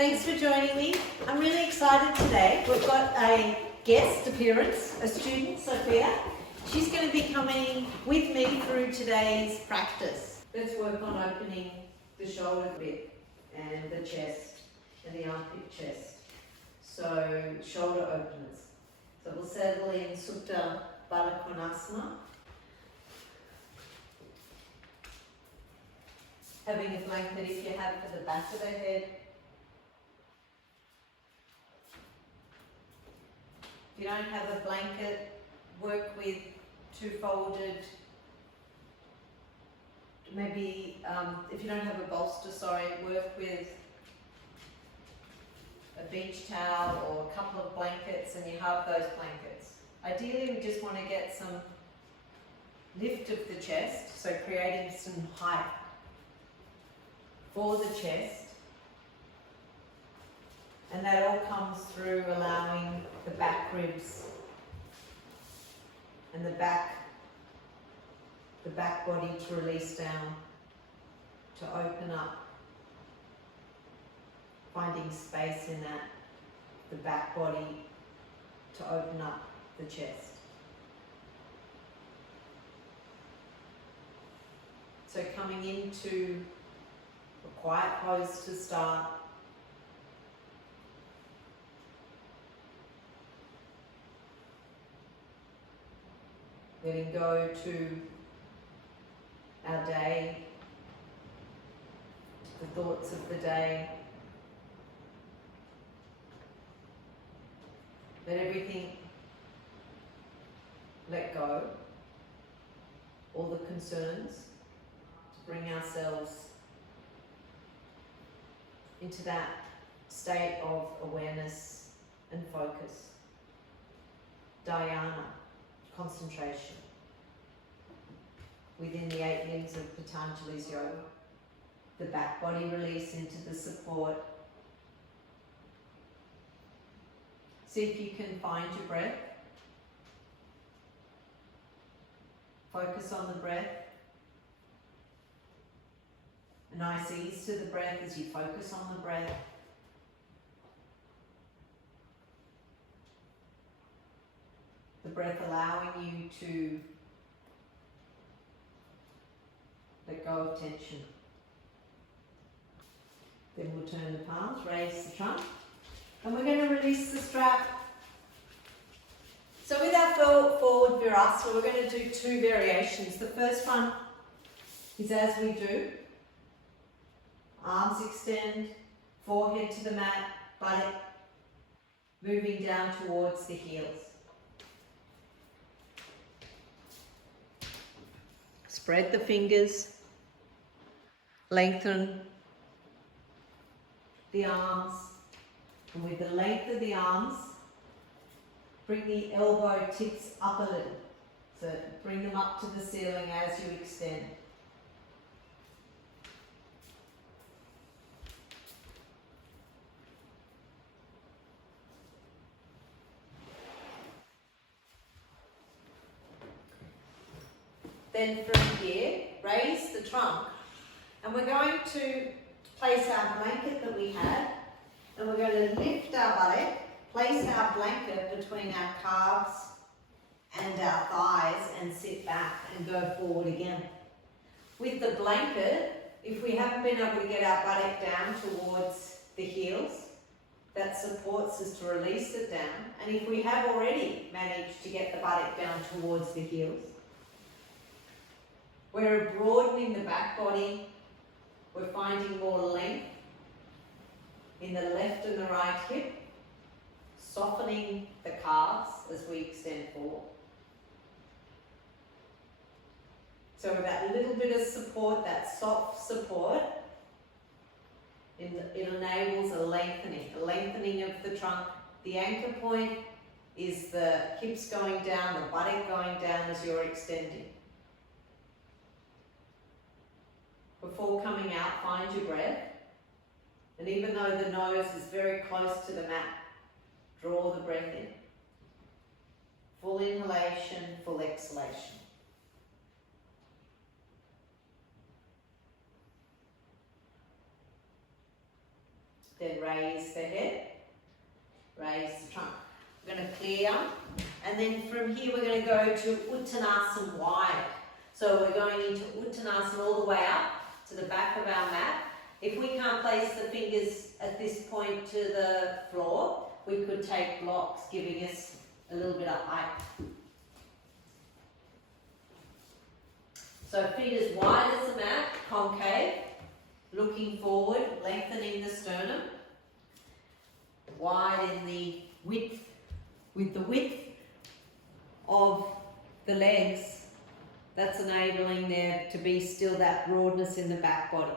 Thanks for joining me. I'm really excited today. We've got a guest appearance, a student, Sophia. She's going to be coming with me through today's practice. Let's work on opening the shoulder bit and the chest and the armpit chest. So shoulder openers. So we'll settle in Supta Baddha Konasana. Having a blanket if you have for the back of the head. If you don't have a blanket, work with two folded, maybe if you don't have a bolster, work with a beach towel or a couple of blankets and you have those blankets. Ideally we just want to get some lift of the chest, so creating some height for the chest, and that all comes through allowing the back ribs and the back body to release down, to open up, finding space in that, the back body to open up the chest. So coming into a quiet pose to start. Letting go to our day, the thoughts of the day. Let everything let go, all the concerns, to bring ourselves into that state of awareness and focus. Dhyana, concentration, within the 8 limbs of Patanjali's yoga. The back body release into the support. See if you can find your breath. Focus on the breath. A nice ease to the breath as you focus on the breath. The breath allowing you to let go of tension. Then we'll turn the palms, raise the trunk, and we're going to release the strap. So with our forward virasana, we're going to do 2 variations. The first one is as we do. Arms extend, forehead to the mat, buttock moving down towards the heels. Spread the fingers, lengthen the arms, and with the length of the arms, bring the elbow tips up a little. So bring them up to the ceiling as you extend. Then from here, raise the trunk, and we're going to place our blanket that we had, and we're going to lift our buttock, place our blanket between our calves and our thighs, and sit back and go forward again. With the blanket, if we haven't been able to get our buttock down towards the heels, that supports us to release it down. And if we have already managed to get the buttock down towards the heels, we're broadening the back body. We're finding more length in the left and the right hip, softening the calves as we extend forward. So with that little bit of support, that soft support, it enables a lengthening of the trunk. The anchor point is the hips going down, the buttock going down as you're extending. Before coming out, find your breath. And even though the nose is very close to the mat, draw the breath in. Full inhalation, full exhalation. Then raise the head, raise the trunk. We're going to clear, and then from here we're going to go to Uttanasana wide. So we're going into Uttanasana all the way up to the back of our mat. If we can't place the fingers at this point to the floor, we could take blocks, giving us a little bit of height. So feet as wide as the mat, concave, looking forward, lengthening the sternum, wide in the width, with the width of the legs, that's enabling there to be still that broadness in the back body.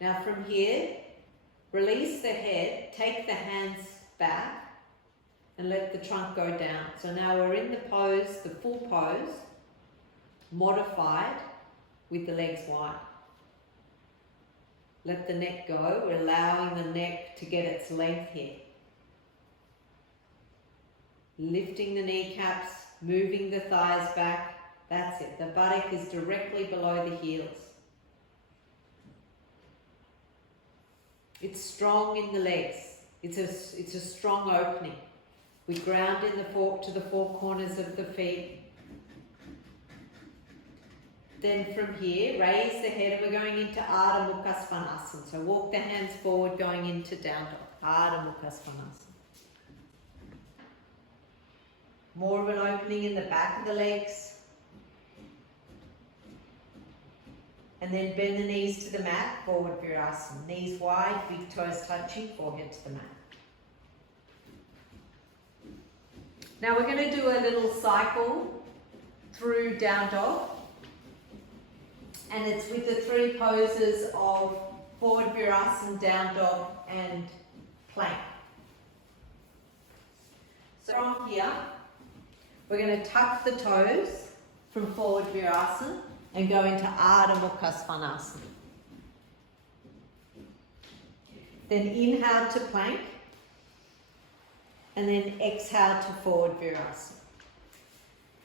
Now from here, release the head, take the hands back and let the trunk go down. So now we're in the pose, the full pose, modified with the legs wide. Let the neck go, we're allowing the neck to get its length here. Lifting the kneecaps, moving the thighs back, that's it. The buttock is directly below the heels. It's strong in the legs. It's a strong opening. We ground in the to the four corners of the feet. Then from here, raise the head. We're going into Ardha Mukha Svanasana. So walk the hands forward, going into down dog. Ardha Mukha Svanasana. More of an opening in the back of the legs. And then bend the knees to the mat, forward virasana. Knees wide, big toes touching, forehead to the mat. Now we're going to do a little cycle through down dog. And it's with the three poses of forward virasana, down dog and plank. So from here, we're going to tuck the toes from forward virasana and go into Ardha Mukha Svanasana. Then inhale to plank, and then exhale to forward virasana.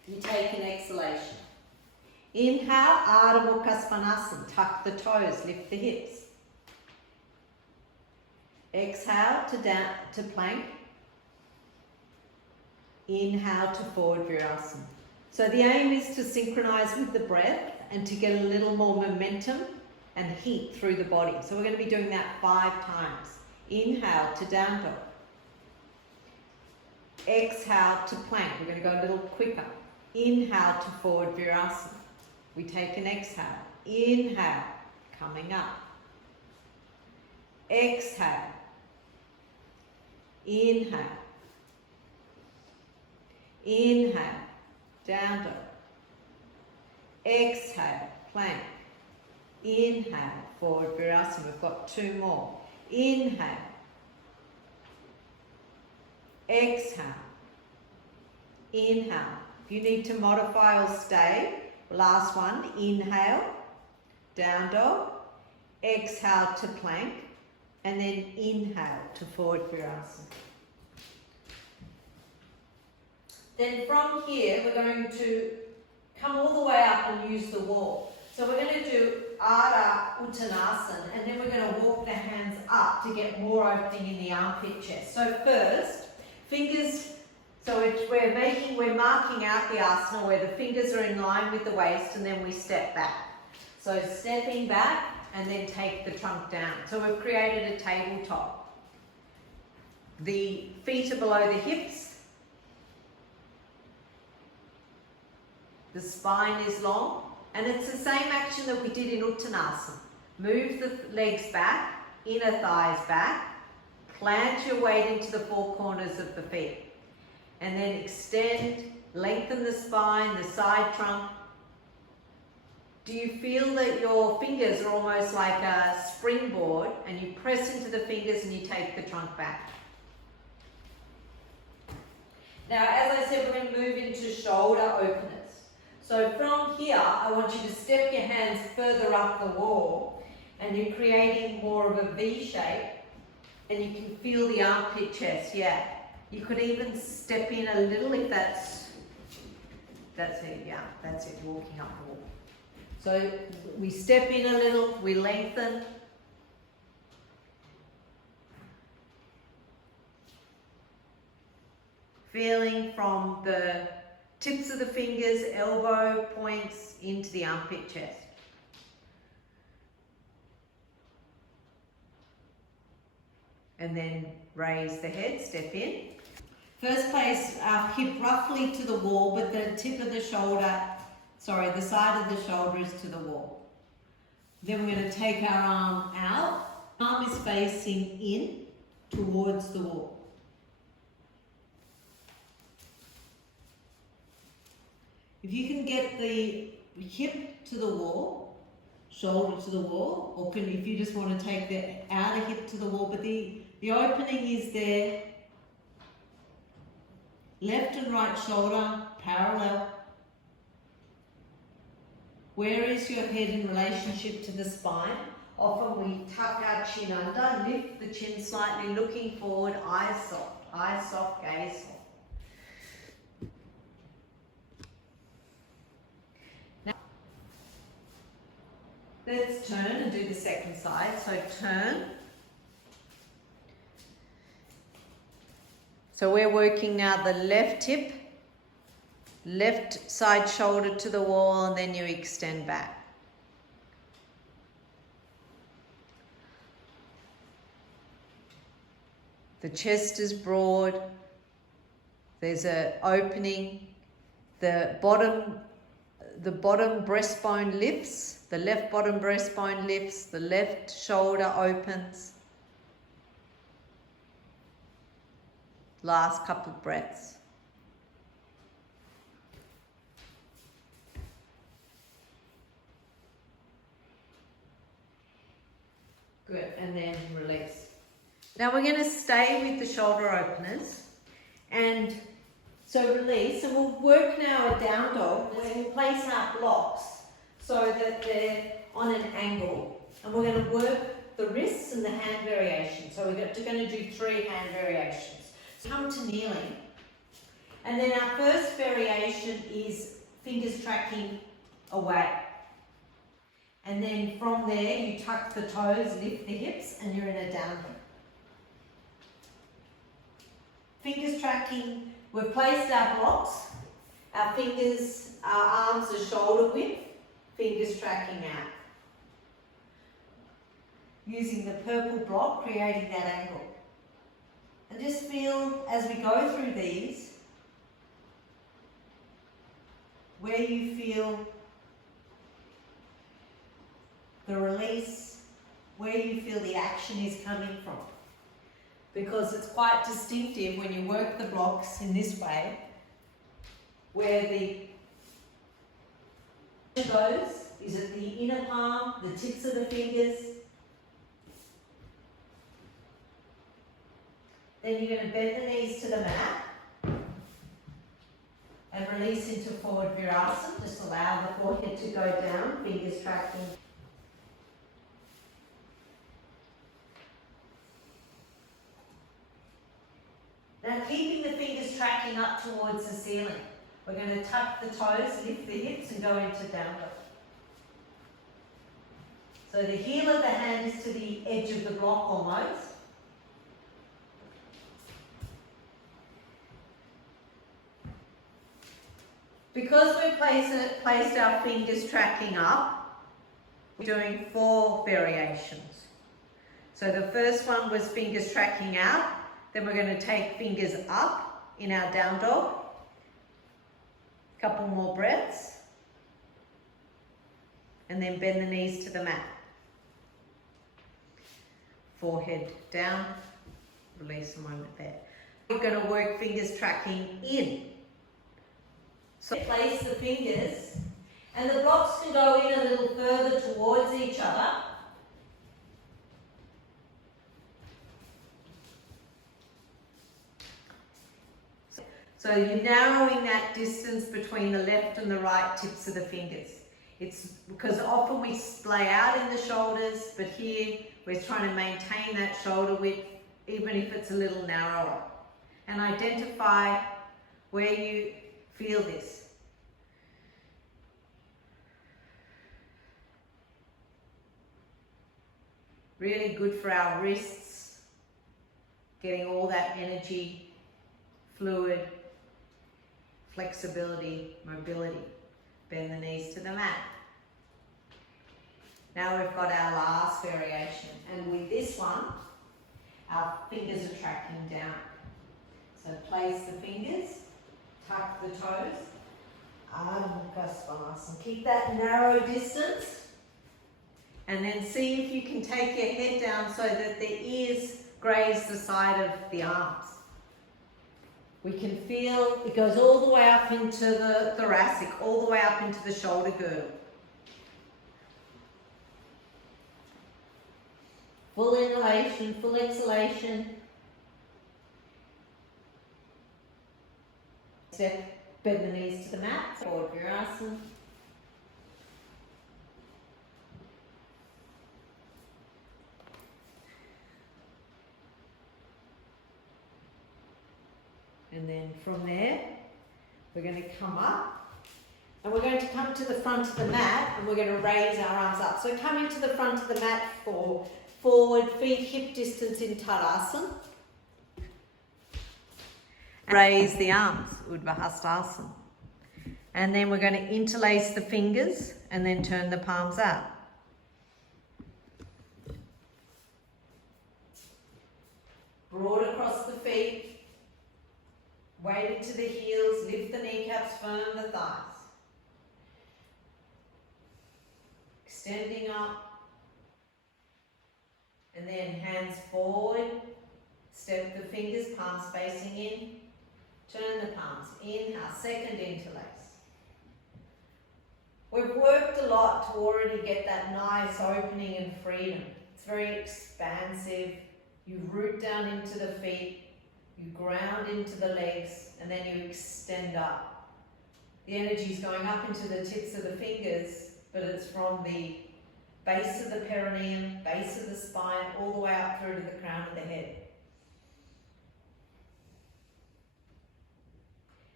You take an exhalation. Inhale, Ardha Mukha Svanasana, tuck the toes, lift the hips. Exhale to plank. Inhale to forward virasana. So the aim is to synchronize with the breath and to get a little more momentum and heat through the body. So we're going to be doing that 5 times. Inhale to down dog. Exhale to plank. We're going to go a little quicker. Inhale to forward virasana. We take an exhale. Inhale, coming up. Exhale. Inhale. Inhale, down dog. Exhale, plank. Inhale, forward virasana. We've got 2 more. Inhale. Exhale. Inhale. If you need to modify or stay, last one. Inhale, down dog. Exhale to plank. And then inhale to forward virasana. Then from here, we're going to come all the way up and use the wall. So we're going to do Ardha Uttanasana, and then we're going to walk the hands up to get more opening in the armpit chest. So first, fingers, so we're marking out the asana where the fingers are in line with the waist, and then we step back. So stepping back and then take the trunk down. So we've created a tabletop. The feet are below the hips. The spine is long, and it's the same action that we did in Uttanasana. Move the legs back, inner thighs back, plant your weight into the 4 corners of the feet, and then extend, lengthen the spine, the side trunk. Do you feel that your fingers are almost like a springboard, and you press into the fingers and you take the trunk back? Now, as I said, we're going to move into shoulder openers. So from here, I want you to step your hands further up the wall, and you're creating more of a V shape, and you can feel the armpit chest, yeah. You could even step in a little if that's That's it, yeah, that's it, walking up the wall. So we step in a little, we lengthen. Feeling from the tips of the fingers, elbow points into the armpit chest. And then raise the head, step in. First place our hip roughly to the wall, but the tip of the shoulder, sorry, the side of the shoulder is to the wall. Then we're going to take our arm out. Arm is facing in towards the wall. If you can get the hip to the wall, shoulder to the wall, or if you just want to take the outer hip to the wall, but the opening is there. Left and right shoulder parallel. Where is your head in relationship to the spine? Often we tuck our chin under, lift the chin slightly, looking forward, eyes soft, gaze soft. Now, let's turn and do the second side. So turn. So we're working now the left hip, left side shoulder to the wall, and then you extend back. The chest is broad, there's an opening, the bottom breastbone lifts, the left bottom breastbone lifts, the left shoulder opens. Last couple of breaths. Good, and then release. Now we're going to stay with the shoulder openers, and so release, and we'll work now a down dog. We'll place our blocks so that they're on an angle, and we're going to work the wrists and the hand variation. So we're going to do 3 hand variations. Come to kneeling, and then our first variation is fingers tracking away, and then from there you tuck the toes, lift the hips, and you're in a down dog. Fingers tracking, we've placed our blocks, our fingers, our arms are shoulder width, fingers tracking out. Using the purple block, creating that angle. And just feel, as we go through these, where you feel the release, where you feel the action is coming from. Because it's quite distinctive when you work the blocks in this way, where the goes is at the inner palm, the tips of the fingers. Then you're going to bend the knees to the mat and release into forward virasana. Just allow the forehead to go down, fingers tracking. Now keeping the fingers tracking up towards the ceiling. We're going to tuck the toes, lift the hips and go into down dog. So the heel of the hand is to the edge of the block almost. Because we've placed our fingers tracking up, we're doing 4 variations. So the first one was fingers tracking out, then we're going to take fingers up in our down dog. Couple more breaths. And then bend the knees to the mat. Forehead down, release a moment there. We're going to work fingers tracking in. So place the fingers, and the blocks can go in a little further towards each other. So you're narrowing that distance between the left and the right tips of the fingers. It's because often we splay out in the shoulders, but here we're trying to maintain that shoulder width, even if it's a little narrower. And identify where you feel this. Really good for our wrists, getting all that energy, fluid, flexibility, mobility. Bend the knees to the mat. Now we've got our last variation, and with this one, our fingers are tracking down. So place the fingers, tuck the toes, and keep that narrow distance. And then see if you can take your head down so that the ears graze the side of the arms. We can feel it goes all the way up into the thoracic, all the way up into the shoulder girdle. Full inhalation, full exhalation. Step, bend the knees to the mat, forward virasana. And then from there, we're going to come up and we're going to come to the front of the mat and we're going to raise our arms up. So coming to the front of the mat for forward, feet hip distance in Tadasana. Raise the arms, Urdhva. And then we're going to interlace the fingers and then turn the palms out. Broad across the feet. Weight into the heels, lift the kneecaps, firm the thighs. Extending up. And then hands forward. Step the fingers, palms facing in. Turn the palms. Inhale, second interlace. We've worked a lot to already get that nice opening and freedom. It's very expansive. You root down into the feet. You ground into the legs and then you extend up. The energy is going up into the tips of the fingers, but it's from the base of the perineum, base of the spine, all the way up through to the crown of the head.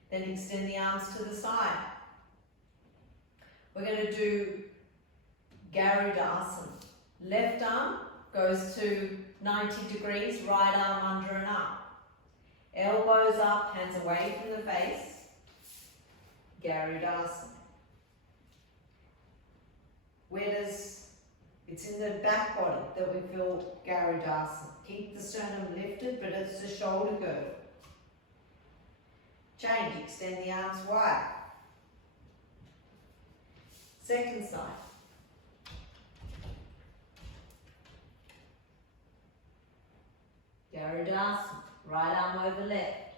Then extend the arms to the side. We're going to do Garudasana. Left arm goes to 90 degrees, right arm under and up. Elbows up, hands away from the face. Garudasana. It's in the back body that we feel Garudasana. Keep the sternum lifted, but it's the shoulder girdle. Change, extend the arms wide. Second side. Garudasana. Right arm over left.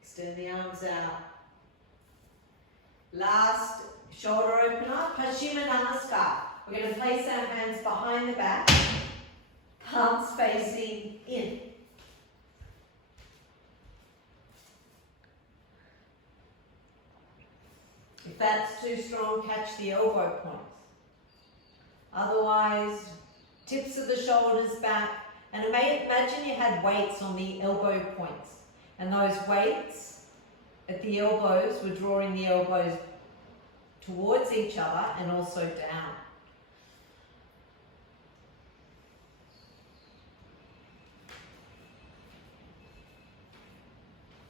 Extend the arms out. Last shoulder opener, Paschimottanasana. We're going to place our hands behind the back, palms facing in. If that's too strong, catch the elbow points. Otherwise, tips of the shoulders back. And imagine you had weights on the elbow points. And those weights at the elbows were drawing the elbows towards each other and also down.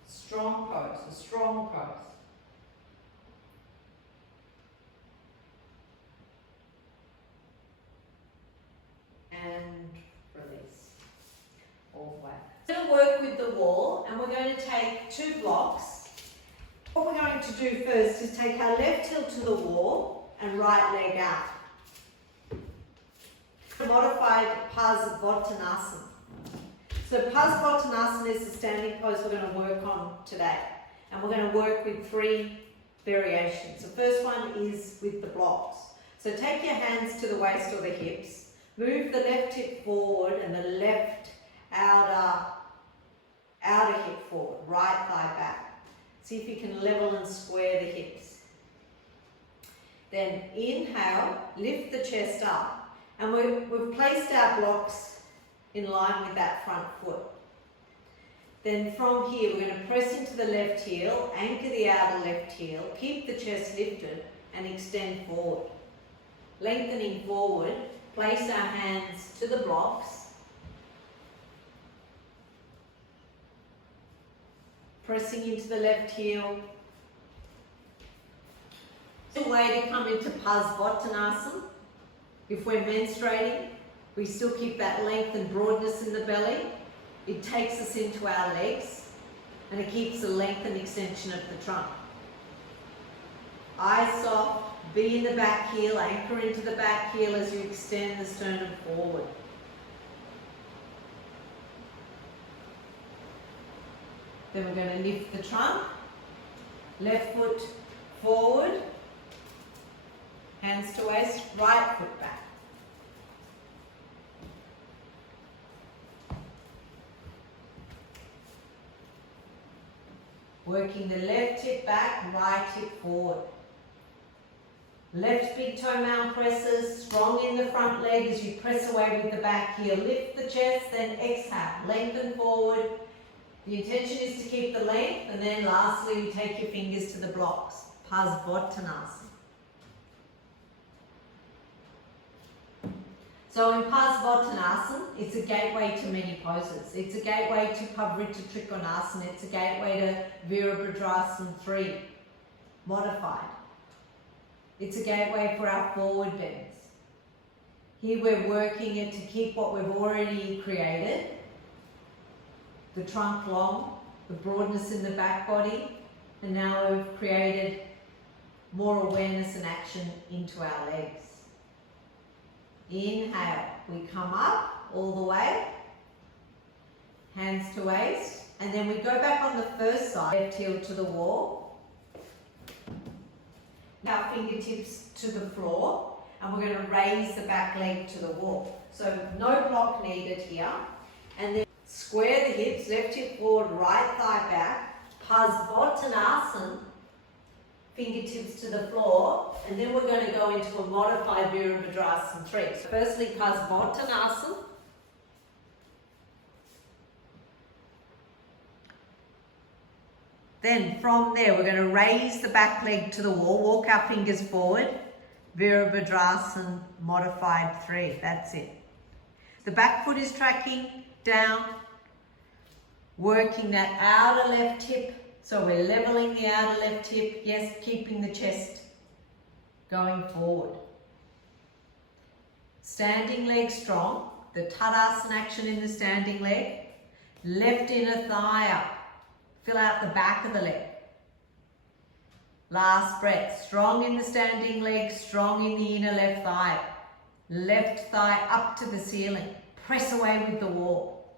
Strong pose, a strong pose. And release all the way. We're going to work with the wall and we're going to take 2 blocks. What we're going to do first is take our left heel to the wall and right leg out. Modified Parsvottanasana. So Parsvottanasana is the standing pose we're going to work on today. And we're going to work with 3 variations. The first one is with the blocks. So take your hands to the waist or the hips. Move the left hip forward and the left outer hip forward, right thigh back. See if you can level and square the hips. Then inhale, lift the chest up. And we've placed our blocks in line with that front foot. Then from here, we're going to press into the left heel, anchor the outer left heel, keep the chest lifted and extend forward. Lengthening forward, place our hands to the blocks. Pressing into the left heel. It's a way to come into Parsvottanasana. If we're menstruating, we still keep that length and broadness in the belly. It takes us into our legs and it keeps the length and extension of the trunk. Eyes soft, be in the back heel, anchor into the back heel as you extend the sternum forward. Then we're going to lift the trunk, left foot forward, hands to waist, right foot back. Working the left hip back, right hip forward. Left big toe mount presses, strong in the front leg as you press away with the back heel. Lift the chest, then exhale, lengthen forward. The intention is to keep the length, and then lastly you take your fingers to the blocks. Parsvottanasana. So in Parsvottanasana, it's a gateway to many poses. It's a gateway to Parivrtta Trikonasana. It's a gateway to Virabhadrasana 3, modified. It's a gateway for our forward bends. Here we're working it to keep what we've already created, the trunk long, the broadness in the back body, and now we've created more awareness and action into our legs. Inhale, we come up all the way, hands to waist, and then we go back on the first side, left heel to the wall, our fingertips to the floor, and we're going to raise the back leg to the wall. So no block needed here, and then square the hips, left hip forward, right thigh back, Parsvottanasana, fingertips to the floor, and then we're going to go into a modified Virabhadrasana 3. So firstly, Parsvottanasana. Then from there, we're going to raise the back leg to the wall, walk our fingers forward, Virabhadrasana modified 3. That's it. The back foot is tracking down, working that outer left hip. So we're leveling the outer left hip, yes, keeping the chest going forward. Standing leg strong, the Tadasana action in the standing leg. Left inner thigh up, fill out the back of the leg. Last breath, strong in the standing leg, strong in the inner left thigh. Left thigh up to the ceiling, press away with the wall.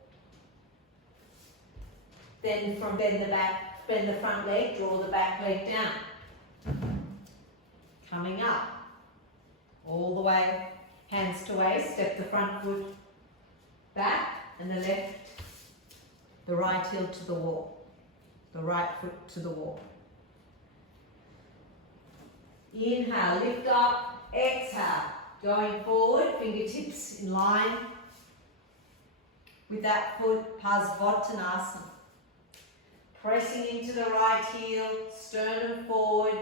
Then from bend the front leg, draw the back leg down. Coming up, all the way, hands to waist, step the front foot back and the right heel to the wall, the right foot to the wall. Inhale, lift up, exhale, going forward, fingertips in line with that foot, Parsvottanasana. Pressing into the right heel, sternum forward.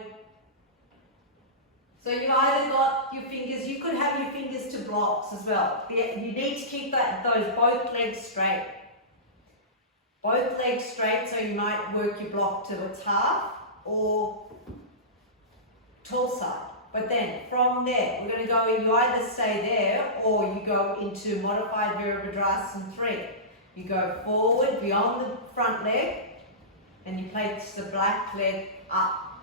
So you've either got your fingers, you could have your fingers to blocks as well. You need to keep both legs straight. Both legs straight, so you might work your block to its half or tall side. But then from there, we're going to go, you either stay there or you go into modified Virabhadrasana 3. You go forward beyond the front leg, and you place the back leg up.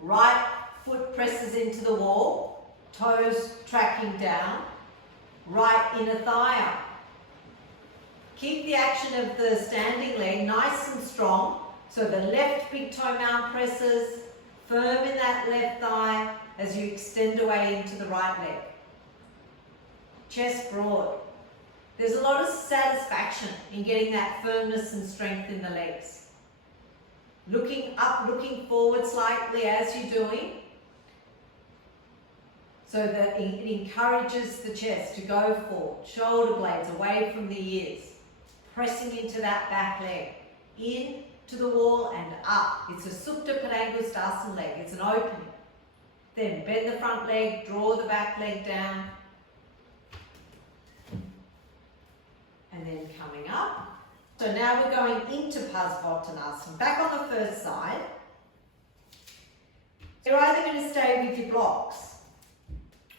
Right foot presses into the wall, toes tracking down, right inner thigh up. Keep the action of the standing leg nice and strong, so the left big toe mount presses, firm in that left thigh as you extend away into the right leg. Chest broad. There's a lot of satisfaction in getting that firmness and strength in the legs. Looking up, looking forward slightly as you're doing, so that it encourages the chest to go forward, shoulder blades away from the ears. pressing into that back leg, in to the wall and up. It's a Supta Padangusthasana leg, it's an opening. Then bend the front leg, draw the back leg down, and then coming up. So now we're going into Parsvottanasana. Back on the first side. You're either going to stay with your blocks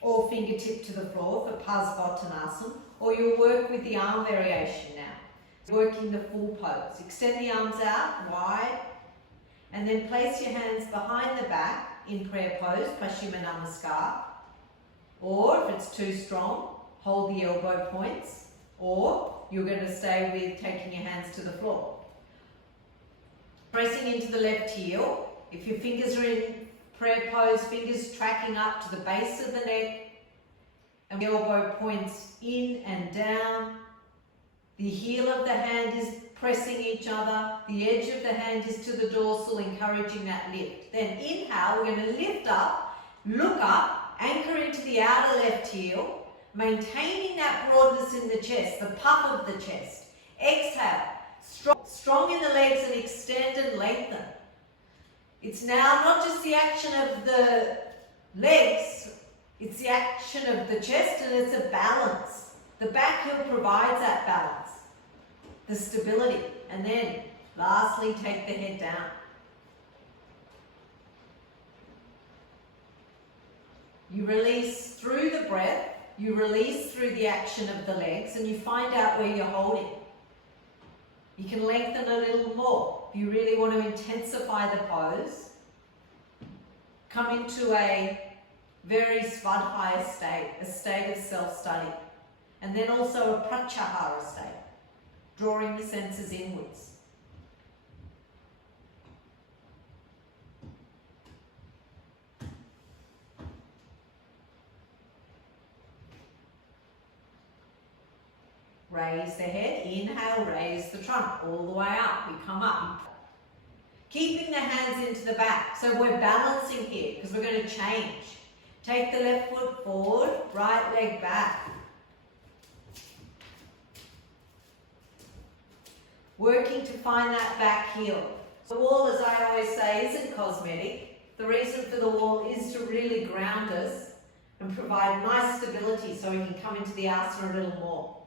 or fingertip to the floor for Parsvottanasana, or you'll work with the arm variation now. Working the full pose. Extend the arms out wide and then place your hands behind the back in prayer pose, Paschimma Namaskar. Or if it's too strong, hold the elbow points, or you're going to stay with taking your hands to the floor. Pressing into the left heel. If your fingers are in prayer pose, fingers tracking up to the base of the neck, and the elbow points in and down. The heel of the hand is pressing each other. The edge of the hand is to the dorsal, encouraging that lift. Then inhale, we're going to lift up, look up, anchor into the outer left heel, maintaining that broadness in the chest, the puff of the chest. Exhale, strong in the legs and extend and lengthen. It's now not just the action of the legs, it's the action of the chest, and it's a balance. The back heel provides that balance, the stability. And then lastly, take the head down. You release through the breath, you release through the action of the legs, and you find out where you're holding. You can lengthen a little more. If you really want to intensify the pose, come into a very svadhyaya state, a state of self-study. And then also a pratyahara state, drawing the senses inwards. Raise the head, inhale, raise the trunk, all the way up, we come up. Keeping the hands into the back, so we're balancing here, because we're going to change. Take the left foot forward, right leg back. Working to find that back heel. The wall, as I always say, isn't cosmetic. The reason for the wall is to really ground us and provide nice stability so we can come into the asana a little more.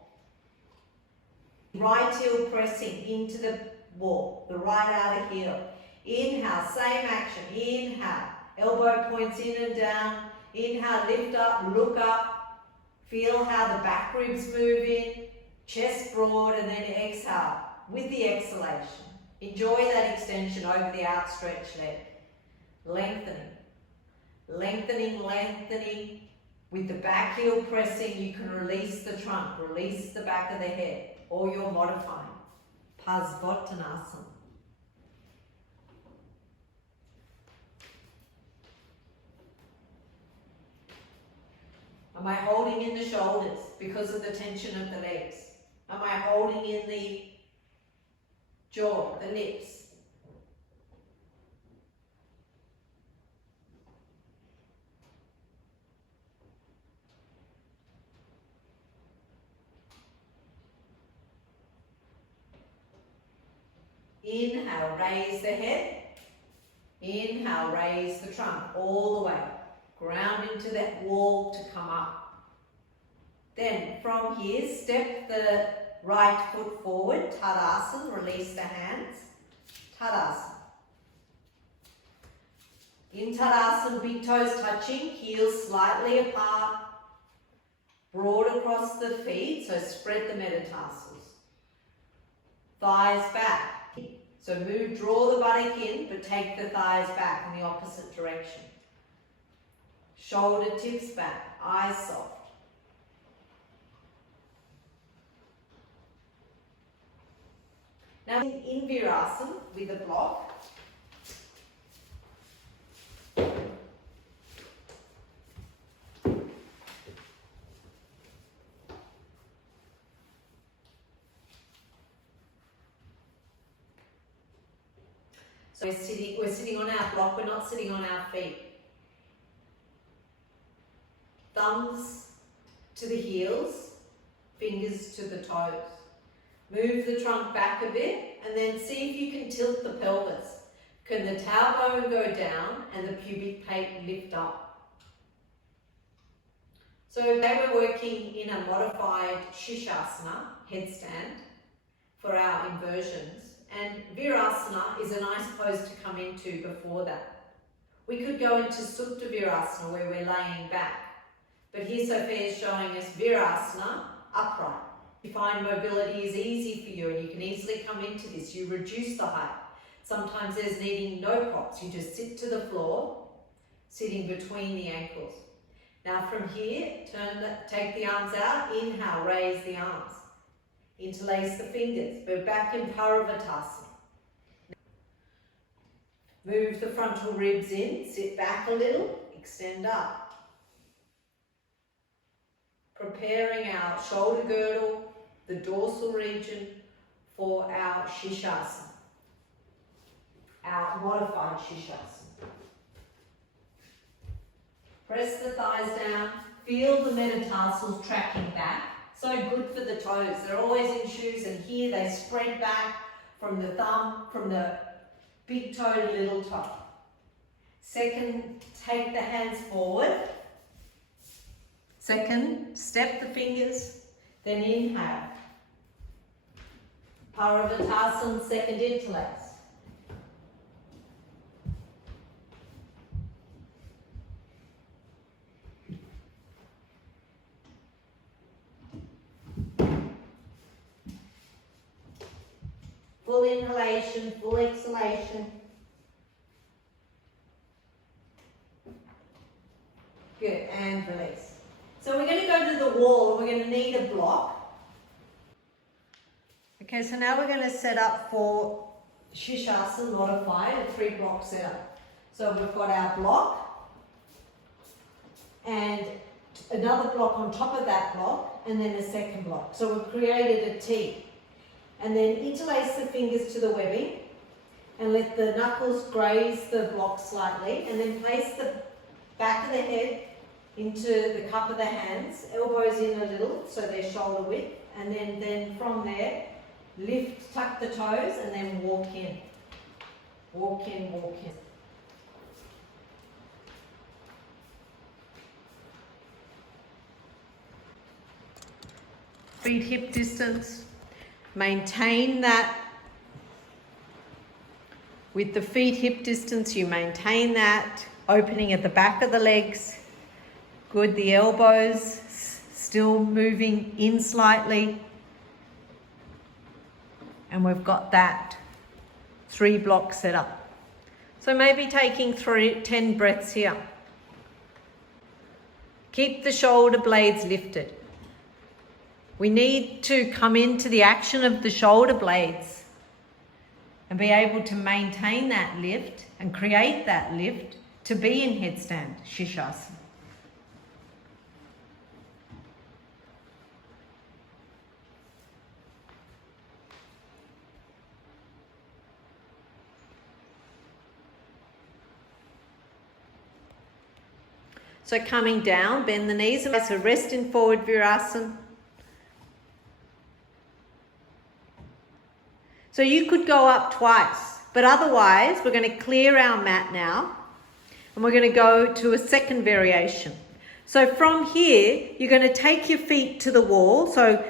Right heel pressing into the wall, the right outer heel. Inhale, same action. Inhale, elbow points in and down. Inhale, lift up, look up. Feel how the back ribs move in, chest broad, and then exhale with the exhalation. Enjoy that extension over the outstretched leg. Lengthening, lengthening, lengthening. With the back heel pressing, you can release the trunk, release the back of the head, or you're modifying. Parsvottanasana. Am I holding in the shoulders because of the tension of the legs? Am I holding in the jaw, the lips? Inhale, raise the head. Inhale, raise the trunk all the way. Ground into that wall to come up. Then from here, step the right foot forward, Tadasana, release the hands, Tadasana. In Tadasana, big toes touching, heels slightly apart, broad across the feet, so spread the metatarsals. Thighs back. So move, draw the buttock in, but take the thighs back in the opposite direction. Shoulder tips back, eyes soft. Now in Virasana with a block. So we're sitting on our block, we're not sitting on our feet. Thumbs to the heels, fingers to the toes. Move the trunk back a bit and then see if you can tilt the pelvis. Can the tailbone go down and the pubic plate lift up? So they were working in a modified Shishasana, headstand, for our inversions. And Virasana is a nice pose to come into before that. We could go into Supta Virasana where we're laying back. But here Sophia is showing us Virasana, upright. You find mobility is easy for you and you can easily come into this. You reduce the height. Sometimes there's needing no props. You just sit to the floor, sitting between the ankles. Now from here, take the arms out, inhale, raise the arms. Interlace the fingers. We're back in Paravatasana. Move the frontal ribs in, sit back a little, extend up. Preparing our shoulder girdle, the dorsal region for our Shishasana, our modified Shishasana. Press the thighs down, feel the metatarsals tracking back. So good for the toes. They're always in shoes and here they spread back from the thumb, from the big toe to little toe. Second, take the hands forward. Second, step the fingers, then inhale. Paravatasana, second interlace. Full inhalation, full exhalation. Good, and release. So we're going to go to the wall and we're going to need a block. Okay, so now we're going to set up for Shishasana modified, a 3-block setup. So we've got our block and another block on top of that block and then a second block. So we've created a T. And then interlace the fingers to the webbing and let the knuckles graze the block slightly and then place the back of the head into the cup of the hands, elbows in a little so they're shoulder width, and then from there lift, tuck the toes and then walk in. Walk in, walk in. Feet hip distance. Maintain that. With the feet hip distance, you maintain that. Opening at the back of the legs. Good, the elbows still moving in slightly. And we've got that 3-block set up. So maybe taking 10 breaths here. Keep the shoulder blades lifted. We need to come into the action of the shoulder blades and be able to maintain that lift and create that lift to be in headstand, Shishasana. So coming down, bend the knees, so rest in forward Virasana. So you could go up twice, but otherwise we're going to clear our mat now and we're going to go to a second variation. So from here, you're going to take your feet to the wall. So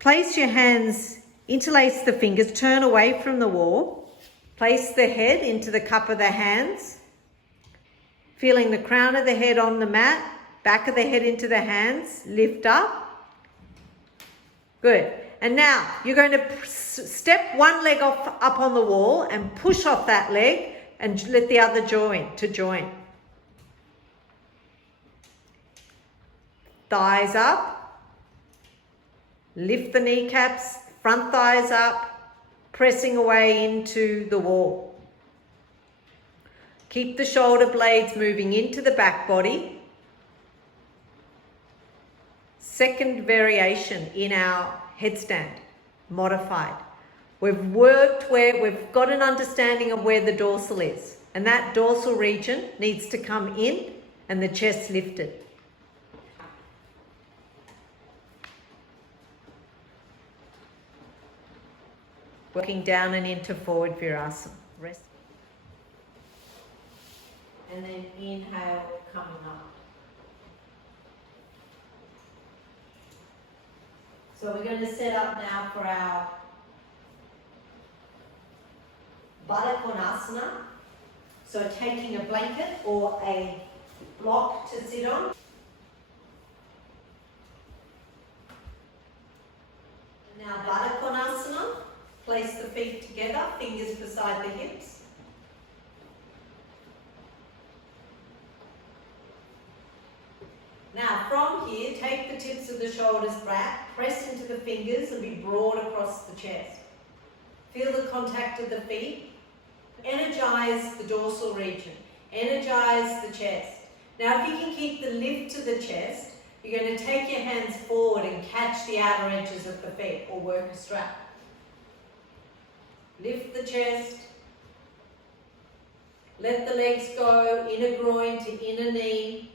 place your hands, interlace the fingers, turn away from the wall, place the head into the cup of the hands, feeling the crown of the head on the mat, back of the head into the hands, lift up. Good. And now you're going to step one leg up on the wall and push off that leg and let the other join. Thighs up. Lift the kneecaps, front thighs up, pressing away into the wall. Keep the shoulder blades moving into the back body. Second variation in our headstand, modified. We've worked where we've got an understanding of where the dorsal is, and that dorsal region needs to come in and the chest lifted. Working down and into forward virasana. Rest. And then inhale, coming up. So we're going to set up now for our Baddha. So taking a blanket or a block to sit on. Now Baddha, place the feet together, fingers beside the hips. Now from here, take the tips of the shoulders back, press into the fingers and be broad across the chest. Feel the contact of the feet. Energize the dorsal region. Energize the chest. Now if you can keep the lift to the chest, you're going to take your hands forward and catch the outer edges of the feet or work a strap. Lift the chest. Let the legs go, inner groin to inner knee.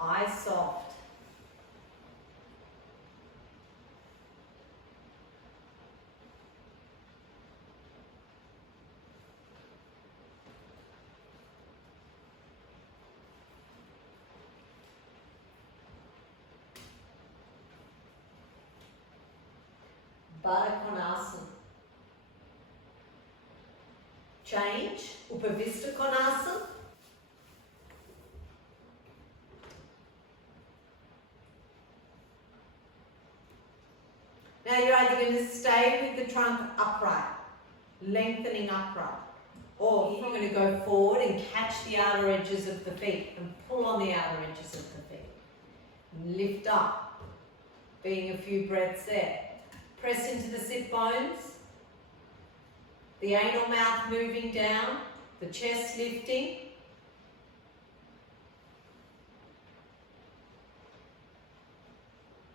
Eyes soft. Baddha. Change, Upavista. Now you're either going to stay with the trunk upright, lengthening upright, or you're going to go forward and catch the outer edges of the feet and pull on the outer edges of the feet. Lift up, being a few breaths there. Press into the sit bones, the anal mouth moving down, the chest lifting.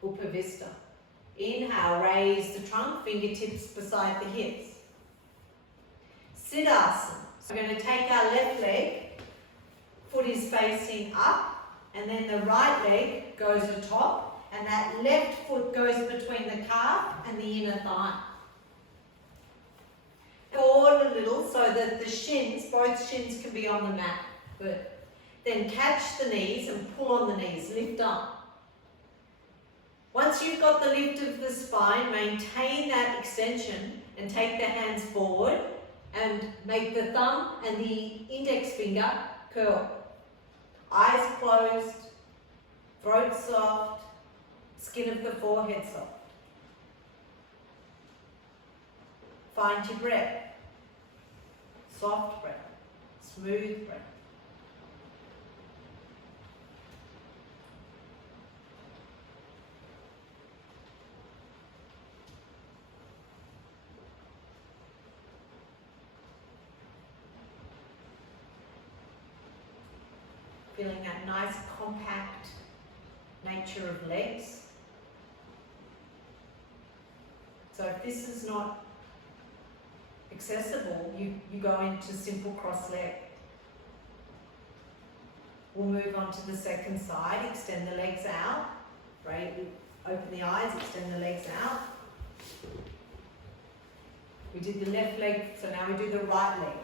Upavista. Inhale, raise the trunk, fingertips beside the hips. Siddhasana. So we're going to take our left leg, foot is facing up, and then the right leg goes atop, and that left foot goes between the calf and the inner thigh. Forward a little so that the shins, both shins can be on the mat. Good. Then catch the knees and pull on the knees, lift up. Once you've got the lift of the spine, maintain that extension and take the hands forward and make the thumb and the index finger curl. Eyes closed, throat soft, skin of the forehead soft. Find your breath. Soft breath, smooth breath. Feeling that nice compact nature of legs. So if this is not accessible, you go into simple cross leg. We'll move on to the second side, extend the legs out, right? Open the eyes, extend the legs out. We did the left leg, so now we do the right leg.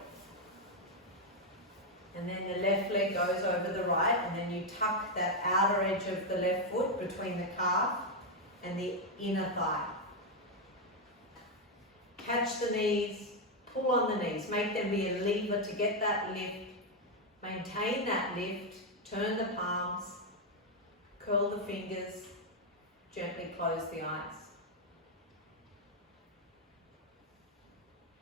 And then the left leg goes over the right, and then you tuck that outer edge of the left foot between the calf and the inner thigh. Catch the knees, pull on the knees, make them be a lever to get that lift. Maintain that lift, turn the palms, curl the fingers, gently close the eyes.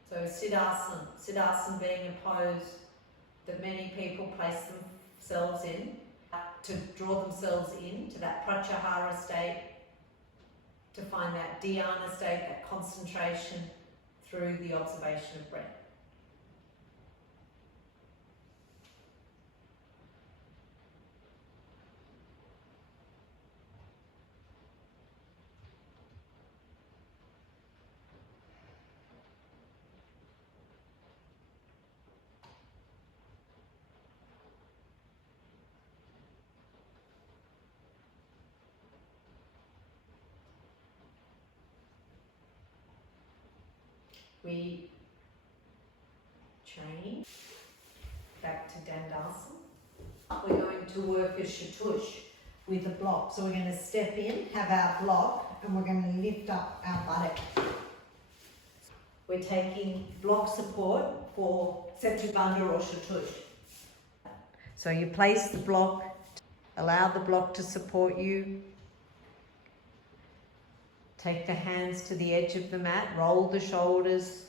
So Siddhasana being a pose that many people place themselves in to draw themselves into that pratyahara state, to find that dhyana state, that concentration through the observation of breath. we change back to Dandasana. We're going to work a shatush with a block. So we're going to step in, have our block, and we're going to lift up our buttock. We're taking block support for Setu Bandha or shatush. So you place the block, allow the block to support you. Take the hands to the edge of the mat, roll the shoulders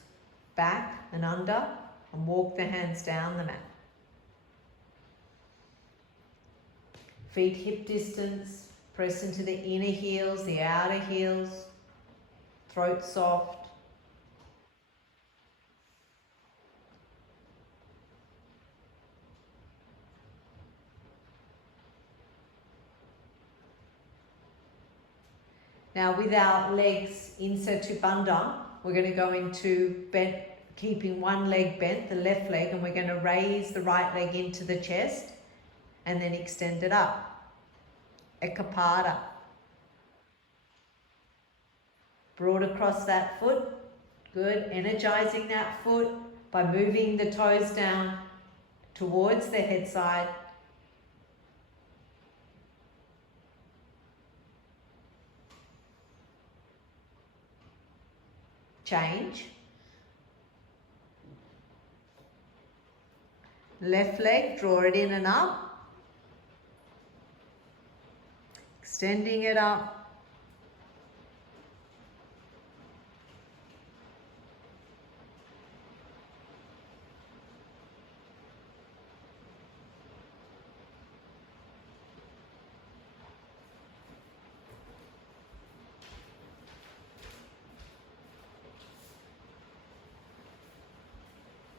back and under, and walk the hands down the mat. Feet hip distance, press into the inner heels, the outer heels, throat soft. Now with our legs in Setu Bandha, we're going to go into bent, keeping one leg bent, the left leg, and we're going to raise the right leg into the chest and then extend it up. Ekapada. Broad across that foot. Good. Energizing that foot by moving the toes down towards the head side. Change. Left leg, draw it in and up. Extending it up.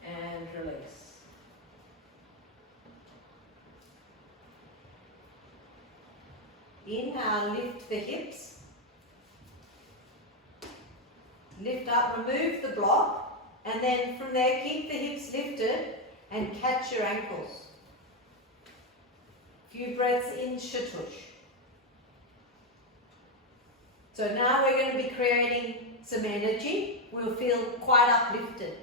And release. Inhale, lift the hips. Lift up, remove the block, and then from there keep the hips lifted and catch your ankles. Few breaths in shatush. So now we're going to be creating some energy. We'll feel quite uplifted.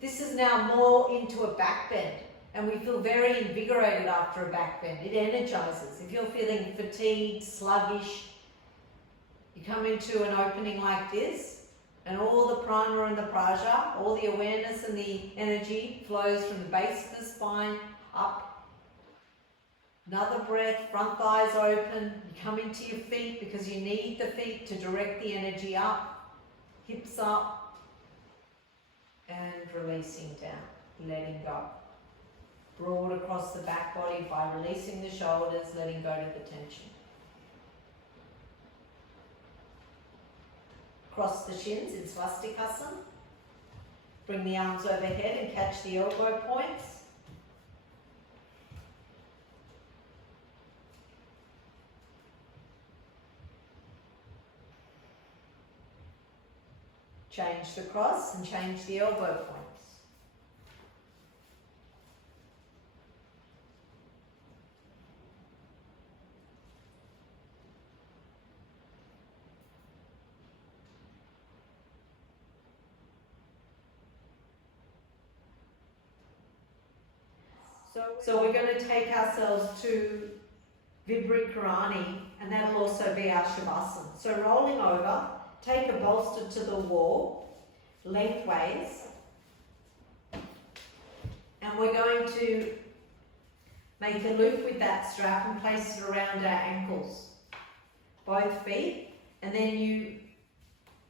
This is now more into a back bend, and we feel very invigorated after a back bend. It energizes. If you're feeling fatigued, sluggish, you come into an opening like this, and all the prana and the praja, all the awareness and the energy flows from the base of the spine up. Another breath, front thighs open. You come into your feet because you need the feet to direct the energy up. Hips up. And releasing down, letting go. Broad across the back body by releasing the shoulders, letting go to the tension. Cross the shins in swastikasana. Bring the arms overhead and catch the elbow points. Change the cross and change the elbow points. So we're going to take ourselves to Vibri-Karani, and that'll also be our Shavasana. So rolling over, take a bolster to the wall, lengthways, and we're going to make a loop with that strap and place it around our ankles, both feet, and then you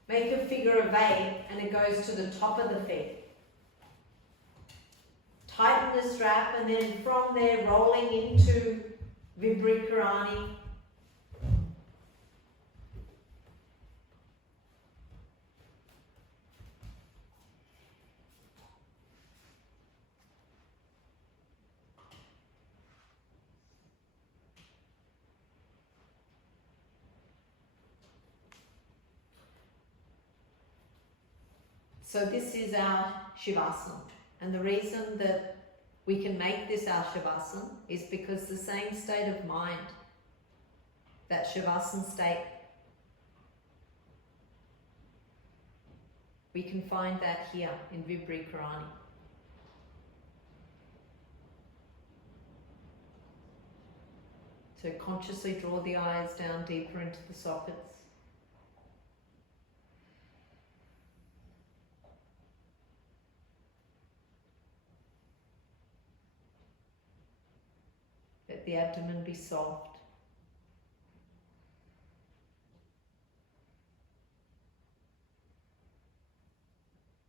make a figure of 8 and it goes to the top of the feet. Tighten the strap, and then from there rolling into Vibri-Karani. So this is our Shavasana, and the reason that we can make this our Shavasana is because the same state of mind, that Shavasana state, We can find that here in Vibri-Karani. So consciously draw the eyes down deeper into the sockets. Let the abdomen be soft.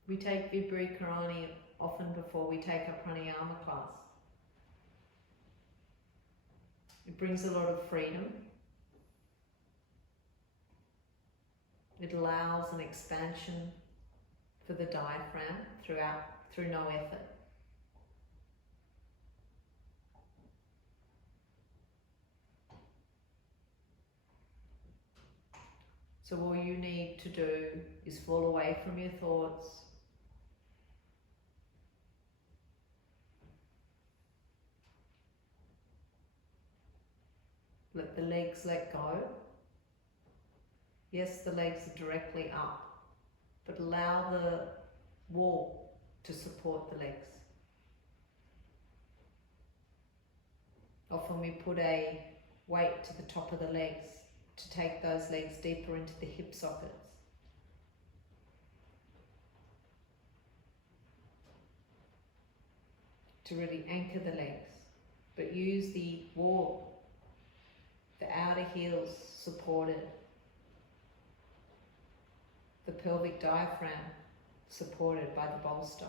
We take Vibri-Karani often before we take our pranayama class. It brings a lot of freedom. It allows an expansion for the diaphragm through no effort. So all you need to do is fall away from your thoughts. Let the legs let go. Yes, the legs are directly up, but allow the wall to support the legs. Often we put a weight to the top of the legs to take those legs deeper into the hip sockets. To really anchor the legs, but use the wall, the outer heels supported, the pelvic diaphragm supported by the bolster.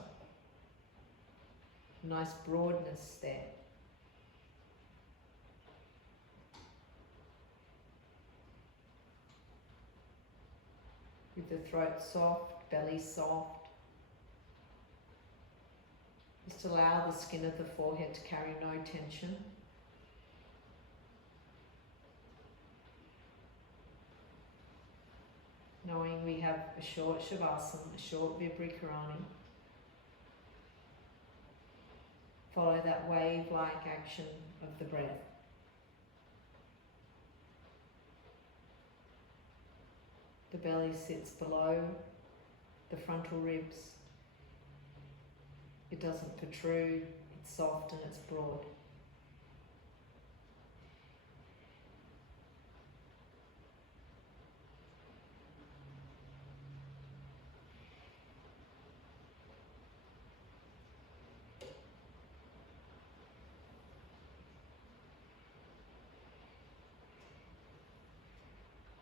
Nice broadness there. With the throat soft, belly soft. Just allow the skin of the forehead to carry no tension. Knowing we have a short Shavasana, a short Vibri-Karani. Follow that wave-like action of the breath. The belly sits below the frontal ribs. It doesn't protrude, it's soft and it's broad.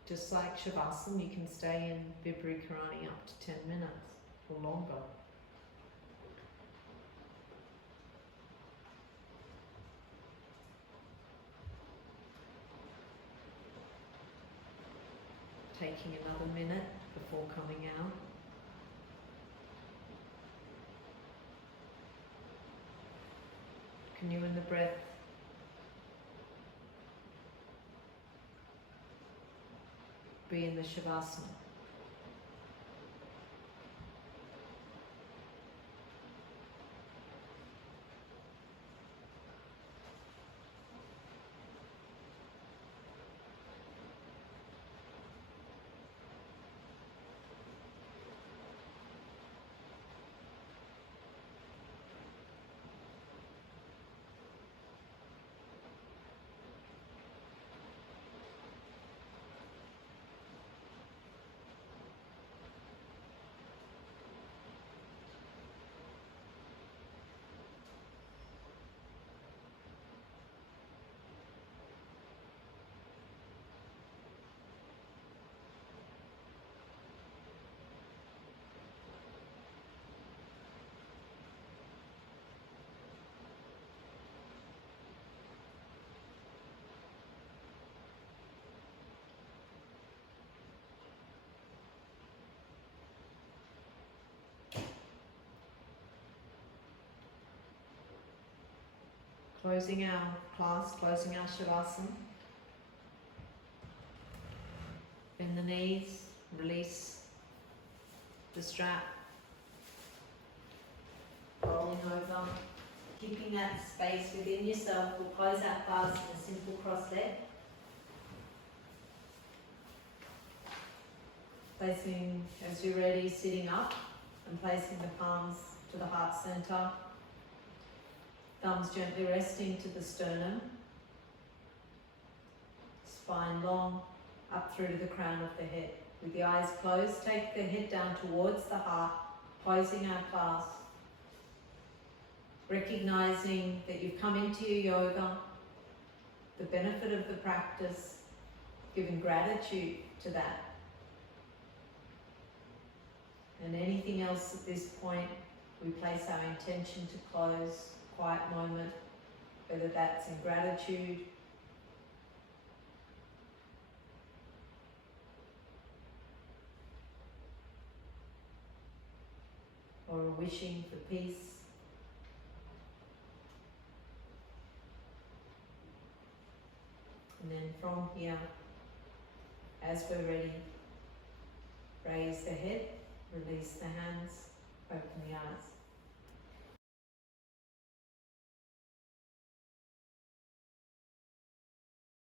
Just like Shavasana, you can stay in Vibri-Karani up to 10 minutes or longer. Taking another minute before coming out. Can you in the breath be in the Shavasana? Closing our class, closing our Shavasana. Bend the knees, release the strap. Rolling over, keeping that space within yourself. We'll close our class in a simple cross leg. Placing, as you're ready, sitting up and placing the palms to the heart center. Thumbs gently resting to the sternum. Spine long, up through to the crown of the head. With the eyes closed, take the head down towards the heart, closing our class. Recognizing that you've come into your yoga, the benefit of the practice, giving gratitude to that. And anything else at this point, we place our intention to close, quiet moment, whether that's in gratitude, or wishing for peace. And then from here, as we're ready, raise the head, release the hands, open the eyes.